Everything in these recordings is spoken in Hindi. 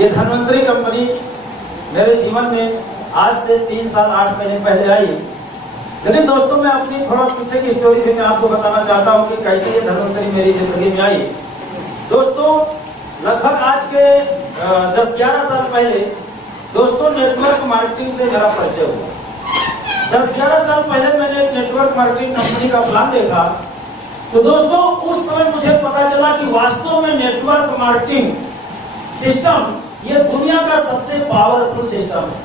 ये धन्वंतरी कंपनी मेरे जीवन में आज से 3 साल 8 महीने पहले आई। लेकिन दोस्तों मैं अपनी थोड़ा पीछे की स्टोरी भी मैं आपको बताना चाहता हूँ कि कैसे ये धन्वंतरी मेरी जिंदगी में आई। दोस्तों लगभग आज के 10-11 साल पहले दोस्तों नेटवर्क मार्केटिंग से मेरा परिचय हुआ। 10-11 साल पहले मैंने एक नेटवर्क मार्केटिंग कंपनी का प्लान देखा। तो दोस्तों उस समय मुझे पता चला कि वास्तव में नेटवर्क मार्केटिंग सिस्टम ये दुनिया का सबसे पावरफुल सिस्टम है।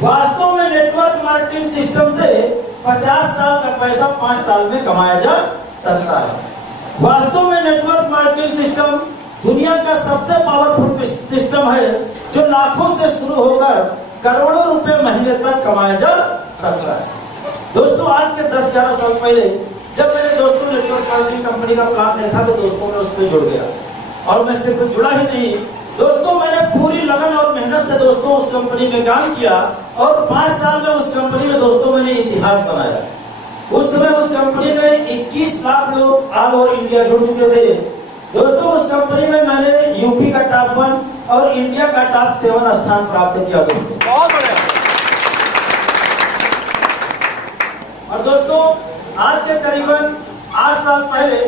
वास्तव में नेटवर्क मार्केटिंग सिस्टम से 50 साल का पैसा 5 साल में कमाया जा सकता है। वास्तव में नेटवर्क मार्केटिंग सिस्टम दुनिया का सबसे पावरफुल सिस्टम है जो लाखों से शुरू होकर करोड़ों रुपए महीने तक कमाया जा सकता है। दोस्तों आज के 10-11 साल पहले जब मैंने दोस्तों नेटवर्क मार्केटिंग कंपनी का प्लान देखा तो दोस्तों मैं उसमें जुड़ गया। और मैं सिर्फ जुड़ा ही नहीं दोस्तों, मैंने पूरी लगन और मेहनत से दोस्तों उस कंपनी में काम किया और 5 साल में उस कंपनी में दोस्तों मैंने इतिहास बनाया। उस समय उस कंपनी में 21 लाख लोग ऑल ओवर इंडिया जुड़ चुके थे। दोस्तों उस कंपनी में मैंने यूपी का टॉप 1 और इंडिया का टॉप 7 स्थान प्राप्त किया दोस्तों। बहुत बढ़िया। और दोस्तों आज के करीबन 8 साल पहले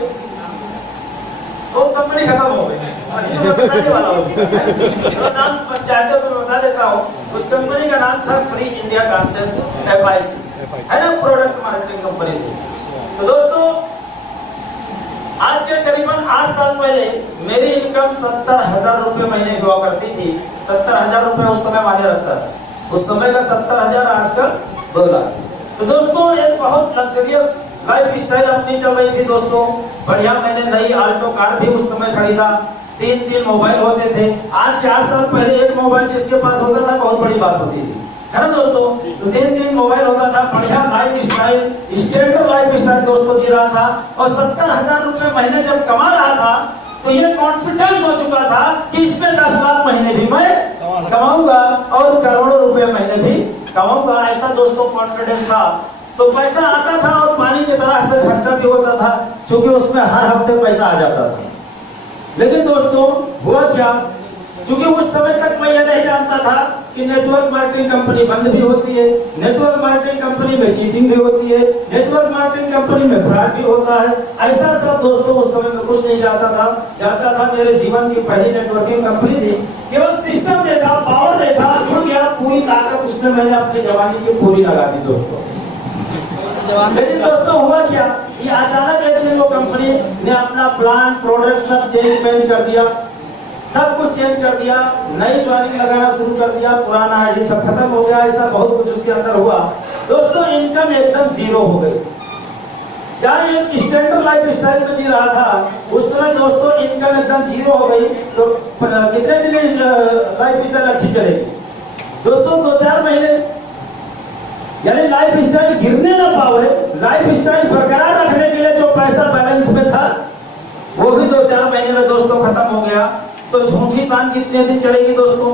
वो कंपनी खत्म हो गई। अभी तो मैं बताने वाला हूँ उसका तो नाम चाहते हो तो मैं बता देता हूँ। उस कंपनी का नाम था फ्री इंडिया कॉन्सेप्ट FIC, है ना, प्रोडक्ट मार्केटिंग कंपनी थी। तो दोस्तों आज के करीबन 8 साल पहले मेरी इनकम 70,000 रुपए महीने हुआ करती थी। 70,000 रुपए उस समय माने रखता था। उस समय का 70,000 आज का 2 लाख। तो दोस्तों एक बहुत लग्जरियस लाइफ स्टाइल अपनी चल रही थी दोस्तों। बढ़िया मैंने नई आल्टो कार भी उस समय खरीदा। 3 मोबाइल होते थे। आज के 8 साल पहले एक मोबाइल जिसके पास होता था बहुत बड़ी बात होती थी, है ना दोस्तों। तो 3 मोबाइल होता था। बढ़िया life style, standard life style दोस्तों जी रहा था। और 70,000 रुपए महीने जब कमा रहा था तो ये कॉन्फिडेंस हो चुका था कि इसमें 10 लाख महीने भी मैं कमाऊंगा और करोड़ों रुपए महीने भी कमाऊंगा। ऐसा दोस्तों कॉन्फिडेंस था। तो पैसा आता था और पानी की तरह से खर्चा भी होता था क्योंकि उसमें हर हफ्ते पैसा आ जाता था। लेकिन दोस्तों हुआ क्या, क्योंकि उस समय तक मैं ये नहीं जानता था कि नेटवर्क मार्केटिंग कंपनी बंद भी होती है, नेटवर्क मार्केटिंग कंपनी में चीटिंग भी होती है, नेटवर्क मार्केटिंग कंपनी में फ्रॉड भी होता है। ऐसा सब दोस्तों उस समय में कुछ नहीं जानता था। मेरे जीवन की पहली नेटवर्किंग कंपनी थी। केवल सिस्टम देखा, पावर देखा, जुड़ गया, पूरी ताकत उसमें मैंने अपनी जवानी की पूरी लगा दी दोस्तों। लेकिन दोस्तों हुआ क्या, ये अचानक एक दिन वो कंपनी ने अपना प्लान, प्रोडक्ट सब चेंज कर दिया। सब कुछ चेंज कर दिया, नई ज्वाइनिंग लगाना शुरू कर दिया, पुराना आईडी सब खत्म हो गया। ऐसा बहुत कुछ उसके अंदर हुआ दोस्तों। इनकम एकदम जीरो हो गई। जहाँ एक स्टैंडर्ड लाइफ स्टाइल में जी रहा था उस समय दोस्तों इनकम एकदम जीरो हो गई। तो कितने दिन लाइफ स्टाइल अच्छी चलेगी दोस्तों? 2-4 महीने, यानी लाइफ स्टाइल गिरने ना पावे, लाइफ स्टाइल बरकरार रखने के लिए जो पैसा बैलेंस में था वो भी 2-4 महीने में दोस्तों खत्म हो गया। तो झूठी शान कितने दिन चलेगी दोस्तों?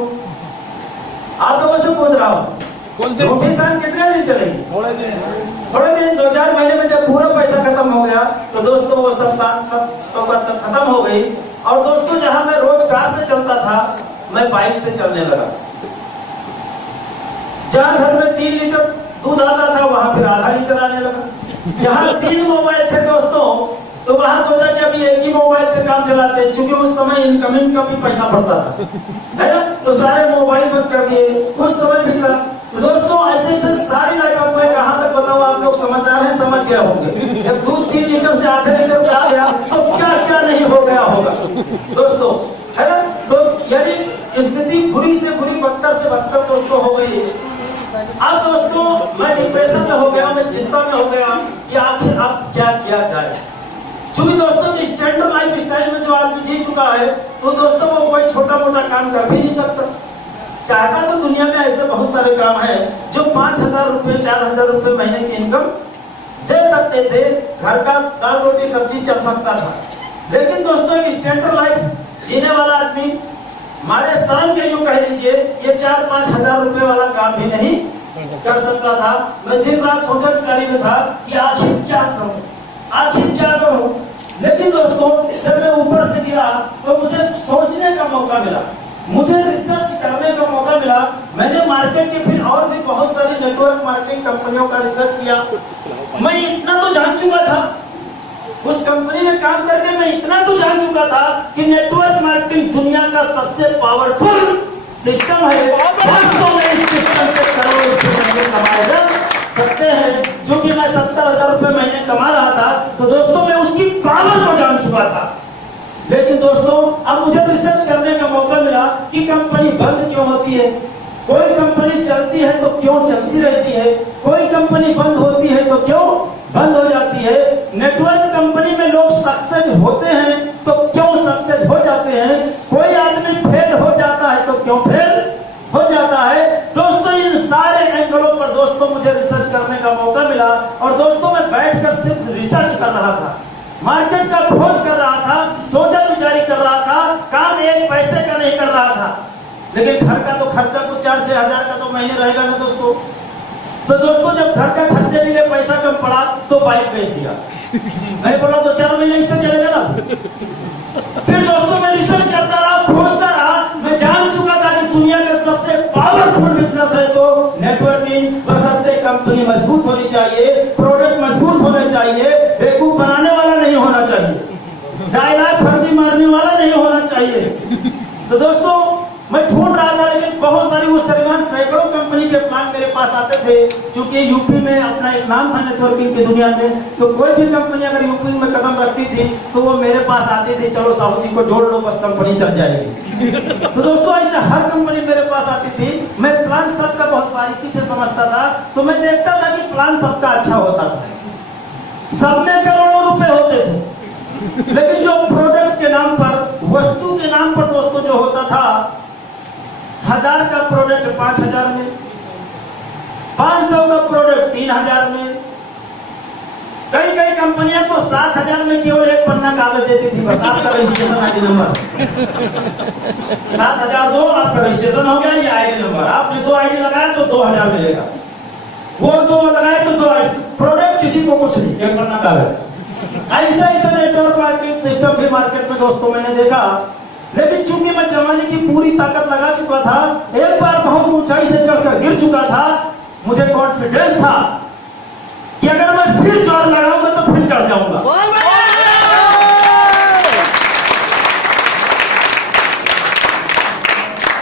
आप लोगों से पूछ रहा हूँ, झूठी शान कितने दिन चलेगी? थोड़े दिन। 2-4 महीने में जब पूरा पैसा खत्म हो गया तो दोस्तों वो सब शान, सब सौगात सब खत्म हो गई। और दोस्तों जहां मैं रोज कार से चलता था मैं बाइक से चलने लगा। जहां घर में 3 लीटर दूध आता था वहां फिर आधा लीटर आने लगा। जहां 3 मोबाइल थे दोस्तों तो वहां सोचा कि अभी एक ही मोबाइल से काम चलाते हैं, क्योंकि उस समय इनकमिंग का भी पैसा पड़ता था, है ना। तो सारे मोबाइल बंद कर दिए। उस समय भी था। तो दोस्तों ऐसे सारी लाइफ अब मैं कहां तक बताऊं, आप लोग समझदार हैं, समझ गए होंगे। जब दूध 3 लीटर से आधे लीटर पे आ गया तो क्या क्या नहीं हो गया होगा दोस्तों, है ना। तो यानी स्थिति बुरी से बुरी, बदतर से बदतर दोस्तों हो गई। अब दोस्तों मैं डिप्रेशन में हो गया, मैं चिंता में हो गया कि आखिर अब क्या किया जाए। क्योंकि दोस्तों स्टैंडर्ड लाइफ स्टाइल में जो आदमी जी चुका है तो दोस्तों वो कोई छोटा मोटा काम कर भी नहीं सकता। चाहता तो दुनिया में ऐसे बहुत सारे काम हैं जो 5,000 रुपए, 4,000 रुपए महीने की इनकम दे सकते थे। घर का दाल रोटी सब्जी चल सकता था। लेकिन दोस्तों एक स्टैंडर्ड लाइफ जीने वाला आदमी, हमारे शर्म के यूं कह लीजिए, ये 4-5 हजार रुपए वाला काम भी नहीं कर सकता था। मैं दिन रात सोचा विचारी में था कि आखिर क्या करूं, आखिर क्या करूं। लेकिन दोस्तों जब मैं ऊपर से गिरा तो मुझे सोचने का मौका मिला मुझे रिसर्च करने का मौका मिला। मैंने मार्केट के फिर और भी बहुत सारी नेटवर्क मार्केटिंग कंपनियों का रिसर्च किया। मैं इतना तो जान चुका था, उस कंपनी में काम करके मैं इतना तो जान चुका था कि नेटवर्क मार्केटिंग दुनिया का सबसे पावरफुल सिस्टम है। वास्तव में इस सिस्टम से करोड़ों रुपए कमाए जा सकते हैं। जो कि मैं 70,000 रुपए महीने कमा रहा था, तो दोस्तों मैं उसकी पावर को जान चुका था। लेकिन दोस्तों अब मुझे रिसर्च करने का मौका मिला कि कंपनी बंद क्यों होती है, कोई कंपनी चलती है तो क्यों चलती रहती है, कोई कंपनी बंद होती है तो क्यों बंद हो जाती है। नेटवर्क कंपनी में लोग सक्सेस होते हैं तो क्यों सक्सेस हो जाते हैं, कोई आदमी फेल हो जाता है तो क्यों फेल हो जाता है। दोस्तों इन सारे एंगलों पर दोस्तों मुझे रिसर्च करने का मौका मिला। और दोस्तों मैं बैठकर सिर्फ रिसर्च कर रहा था, मार्केट का खोज कर रहा था, सोचा विचारी कर रहा था, काम एक पैसे का नहीं कर रहा था। लेकिन घर का तो खर्चा कुछ 4-6 हजार का तो महीने रहेगा ना दोस्तों। तो दोस्तों जब घर का खर्चे के लिए पैसा कम पड़ा तो बाइक बेच दिया। नहीं बोला तो 4 महीने इससे चलेगा ना। फिर दोस्तों मैं रिसर्च करता रहा, खोजता रहा। मैं जान चुका था कि दुनिया का सबसे पावरफुल बिजनेस है तो नेटवर्किंग। बशर्ते कंपनी मजबूत होनी चाहिए, प्रोडक्ट मजबूत होने चाहिए, बेवकूफ बनाने वाला नहीं होना चाहिए, डायलॉग फर्जी मारने वाला नहीं होना चाहिए। तो दोस्तों मैं ढूंढ रहा था, लेकिन बहुत सारी उस दरमियान सैकड़ों कंपनी के प्लान मेरे पास आते थे। क्योंकि यूपी में अपना एक नाम था नेटवर्किंग की दुनिया में, तो कोई भी कंपनी अगर यूपी में कदम रखती थी तो वो मेरे पास आती थी, चलो साहू जी को जोड़ लो बस कंपनी चल जाएगी। तो दोस्तों ऐसे हर कंपनी मेरे पास आती थी। मैं प्लान सबका बहुत बारीकी से समझता था, तो मैं देखता था कि प्लान सबका अच्छा होता था, सब में करोड़ों रुपए होते थे। लेकिन जो प्रोडक्ट के नाम पर, वस्तु के नाम पर दोस्तों जो होता था, 1000 का प्रोडक्ट 5000 में, 500 का प्रोडक्ट 3000 में, कई कई कंपनियां तो 7000 में केवल एक पन्ना कागज देती थी, बस आपका रजिस्ट्रेशन आईडी नंबर 7000 दो, आपका रजिस्ट्रेशन हो गया, ये आईडी नंबर। आपने 2 आईडी लगाया तो 2000 मिलेगा, वो 2 लगाए तो 2 आईडी, प्रोडक्ट किसी को कुछ नहीं, एक पन्ना कागज। ऐसा नेटवर्क मार्केटिंग सिस्टम भी मार्केट में दोस्तों मैंने देखा। लेकिन चूंकि मैं जमाने की पूरी ताकत लगा चुका था, एक बार बहुत ऊंचाई से चढ़कर गिर चुका था, मुझे कॉन्फिडेंस था कि अगर मैं फिर जोर लगाऊंगा तो फिर चढ़ जाऊंगा।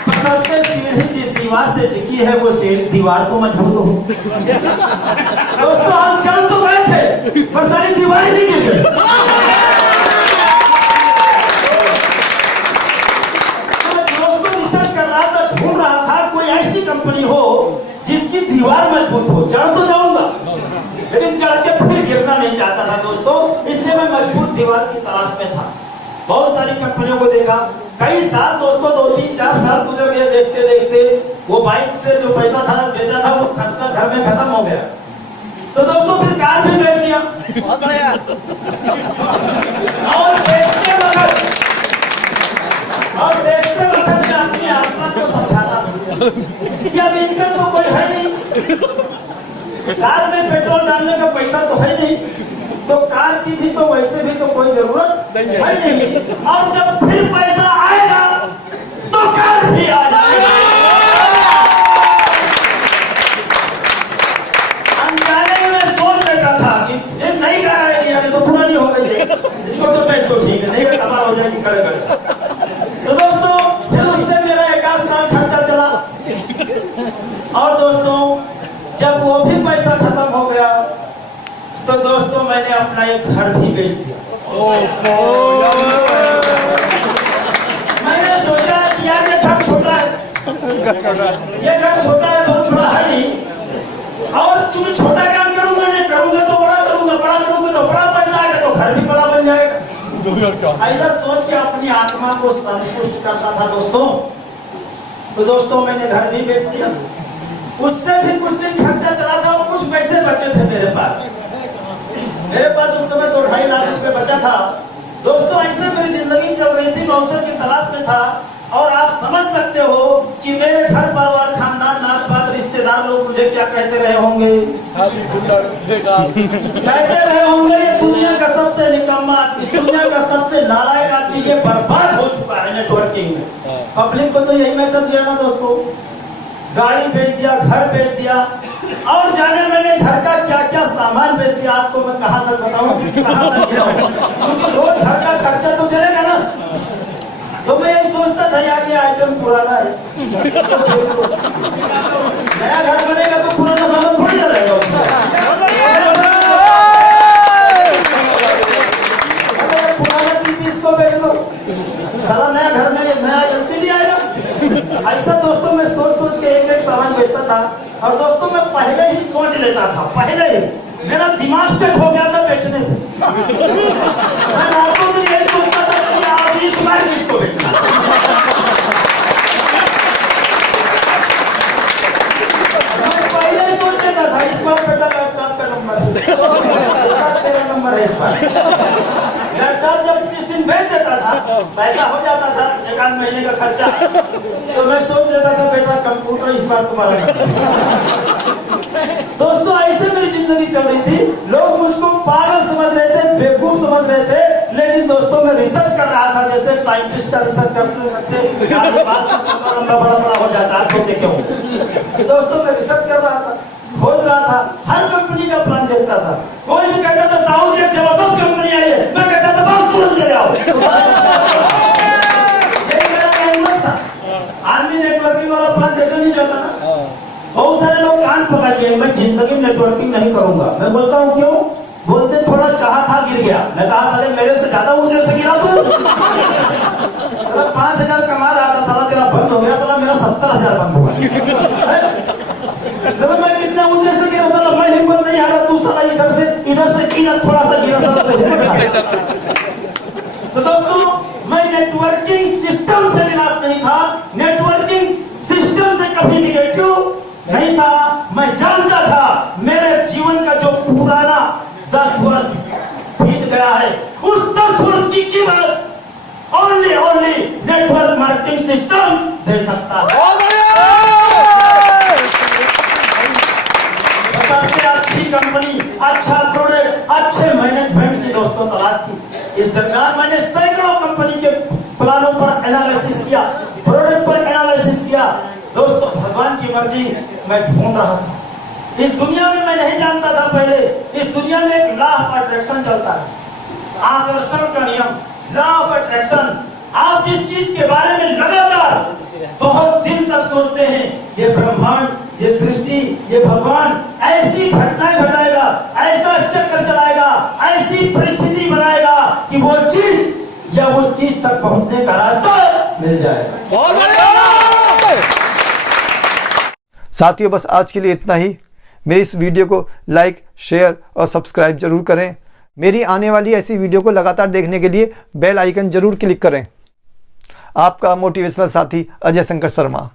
बशर्ते सीढ़ी जिस दीवार से टिकी है वो सीढ़ी दीवार तो मजबूत हो। दोस्तों हम चल तो गए थे पर सारी दीवारें नहीं गिर गई। ढूंढ रहा था कोई ऐसी कंपनी हो जिसकी दीवार मजबूत हो। चढ़ तो जाऊंगा लेकिन चढ़ के फिर गिरना नहीं चाहता था दोस्तों, इसलिए मैं मजबूत दीवार की तलाश में था। बहुत सारी कंपनियों को देखा, कई साल दोस्तों 2-3-4 साल गुजर गए देखते देखते। वो बाइक से जो पैसा था बेचा था वो खर्चा घर में खत्म हो गया, तो दोस्तों फिर कार भी बेच दिया। और बेचते वक्त मैं अपनी आत्मा को समझाता था कि अब इनकम तो कोई है नहीं, कार में पेट्रोल डालने का पैसा तो है नहीं, तो कार की भी तो वैसे भी तो कोई जरूरत है नहीं। और जब फिर पैसा आएगा तो कार भी आ जाएगा। अनजाने में मैं सोच लेता था कि ये नई कार आएगी, यानी तो पुरानी हो गई है, इसको तो बेच तो ठीक है, नहीं तो कमाल हो जाएगी खड़े खड़े। तो दोस्तों फिर उससे मेरा 1 साल खर्चा चला। और दोस्तों जब वो भी पैसा खत्म हो गया तो दोस्तों मैंने अपना एक घर भी बेच दिया। मैंने सोचा कि यार ये घर छोटा है, ये घर छोटा है, बहुत बड़ा है नहीं। और चूंकि छोटा काम करूंगा, नहीं करूंगा तो बड़ा करूंगा, बड़ा करूंगा तो बड़ा पैसा आएगा, तो घर भी बड़ा बन जाएगा। ऐसा सोच के अपनी आत्मा को संतुष्ट करता था दोस्तों। तो दोस्तों मैंने घर भी बेच दिया, उससे भी कुछ दिन खर्चा चला था और कुछ पैसे बचे थे मेरे पास। उस समय तो 2.5 लाख रुपए बचा था। दोस्तों ऐसे मेरी जिंदगी चल रही थी, मैं अवसर की तलाश में था। और आप समझ सकते हो कि मेरे घर परिवार खानदान नात पात रिश्तेदार लोग मुझे क्या कहते रहे होंगे, कहते रहे होंगे ये दुनिया का सबसे निकम्मा आदमी, दुनिया का सबसे नालायक आदमी, ये बर्बाद हो चुका है नेटवर्किंग में। पब्लिक को तो यही मैसेज गया ना दोस्तों, गाड़ी बेच दिया, घर बेच दिया, और जाने मैंने घर का क्या क्या सामान बेच दिया। आपको मैं कहां तक बताऊं, कहां तक गिराऊं, क्योंकि रोज घर का खर्चा तो चलेगा ना। तो मैं यही सोचता था यार ये आइटम पुराना है, नया घर बनेगा तो पुराना सामान थोड़ी ना रहेगा उसमें। पुराना टीवी इसको बेच दो, साला नया घर में नया एलसीडी आएगा। ऐसा दोस्तों मैं सोच सोच के एक एक सामान बेचता था। और दोस्तों मैं पहले ही सोच लेता था, पहले ही मेरा दिमाग सेट हो गया था बेचने में। मैं रातों दिन यही सोचता था कि आप इस बार किसको बेचना। मैं पहले ही सोच लेता था इस बार बेटा लैपटॉप का नंबर है, तेरा नंबर है इस बार। लैपटॉप जब जिस दिन बेच देता था, पैसा हो जाता था एक आध महीने का खर्चा, तो मैं सोच लेता था बेटा कंप्यूटर इस बार तुम्हारा। दोस्तों ऐसे मेरी जिंदगी चल रही थी। लोग मुझको पागल समझ रहे थे, बेवकूफ समझ रहे थे, लेकिन दोस्तों मैं रिसर्च कर रहा था जैसे एक साइंटिस्ट का रिसर्च करते बड़ा बड़ा हो जाता है, तो क्यों दोस्तों मैं रिसर्च कर रहा था, खोज रहा था, हर कंपनी का प्लान देखता था। कोई भी कहता था साउथ से जबरदस्त कंपनी आई है, मैं कहता था बस तुरंत चले आओ। यही मेरा एम था। आदमी नेटवर्किंग वाला प्लान देखना नहीं चाहता ना। बहुत सारे लोग कान पकड़ लिए, मैं जिंदगी में नेटवर्किंग नहीं करूंगा। मैं बोलता हूँ क्यों? बोलते थोड़ा चाहा था गिर गया। मैं कहा साले मेरे से ज्यादा ऊंचे से गिरा तू। साला 5,000 कमा रहा था, साला तेरा बंद हो गया, साला मेरा 70,000 बंद हुआ। जब मैं कितना ऊंचे से गिरा, साला मैं हिम्मत नहीं हारा, तू साला इधर से इधर थोड़ा सा गिरा, साला तो हिम्मत हारा। तो दोस्तों मैं नेटवर्किंग सिस्टम से निराश नहीं था, नेटवर्किंग सिस्टम से कभी निगेटिव नहीं था। मैं जानता था मेरे जीवन का जो पुराना 10 वर्ष बीत गया है, उस 10 वर्ष की कीमत ओनली नेटवर्क मार्केटिंग सिस्टम दे सकता है। अच्छी कंपनी, अच्छा प्रोडक्ट, अच्छे मैनेजमेंट की दोस्तों तलाश थी। इस दरमियान मैंने सैकड़ों कंपनी के प्लानों पर एनालिसिस किया, प्रोडक्ट पर एनालिसिस किया। दोस्तों भगवान की मर्जी मैं ढूंढ रहा था। इस दुनिया में मैं नहीं जानता था पहले, इस दुनिया में एक लॉ ऑफ अट्रैक्शन चलता है, आकर्षण का नियम, लॉ ऑफ अट्रैक्शन। आप जिस चीज के बारे में लगातार बहुत दिन तक सोचते हैं, ये ब्रह्मांड, ये सृष्टि, ये भगवान ऐसी घटनाएं घटाएगा, ऐसा चक्कर चलाएगा, ऐसी परिस्थिति बनाएगा कि वो चीज या उस चीज तक पहुंचने का रास्ता मिल जाएगा। साथियों बस आज के लिए इतना ही। मेरी इस वीडियो को लाइक, शेयर और सब्सक्राइब जरूर करें। मेरी आने वाली ऐसी वीडियो को लगातार देखने के लिए बेल आइकन जरूर क्लिक करें। आपका मोटिवेशनल साथी अजय शंकर शर्मा।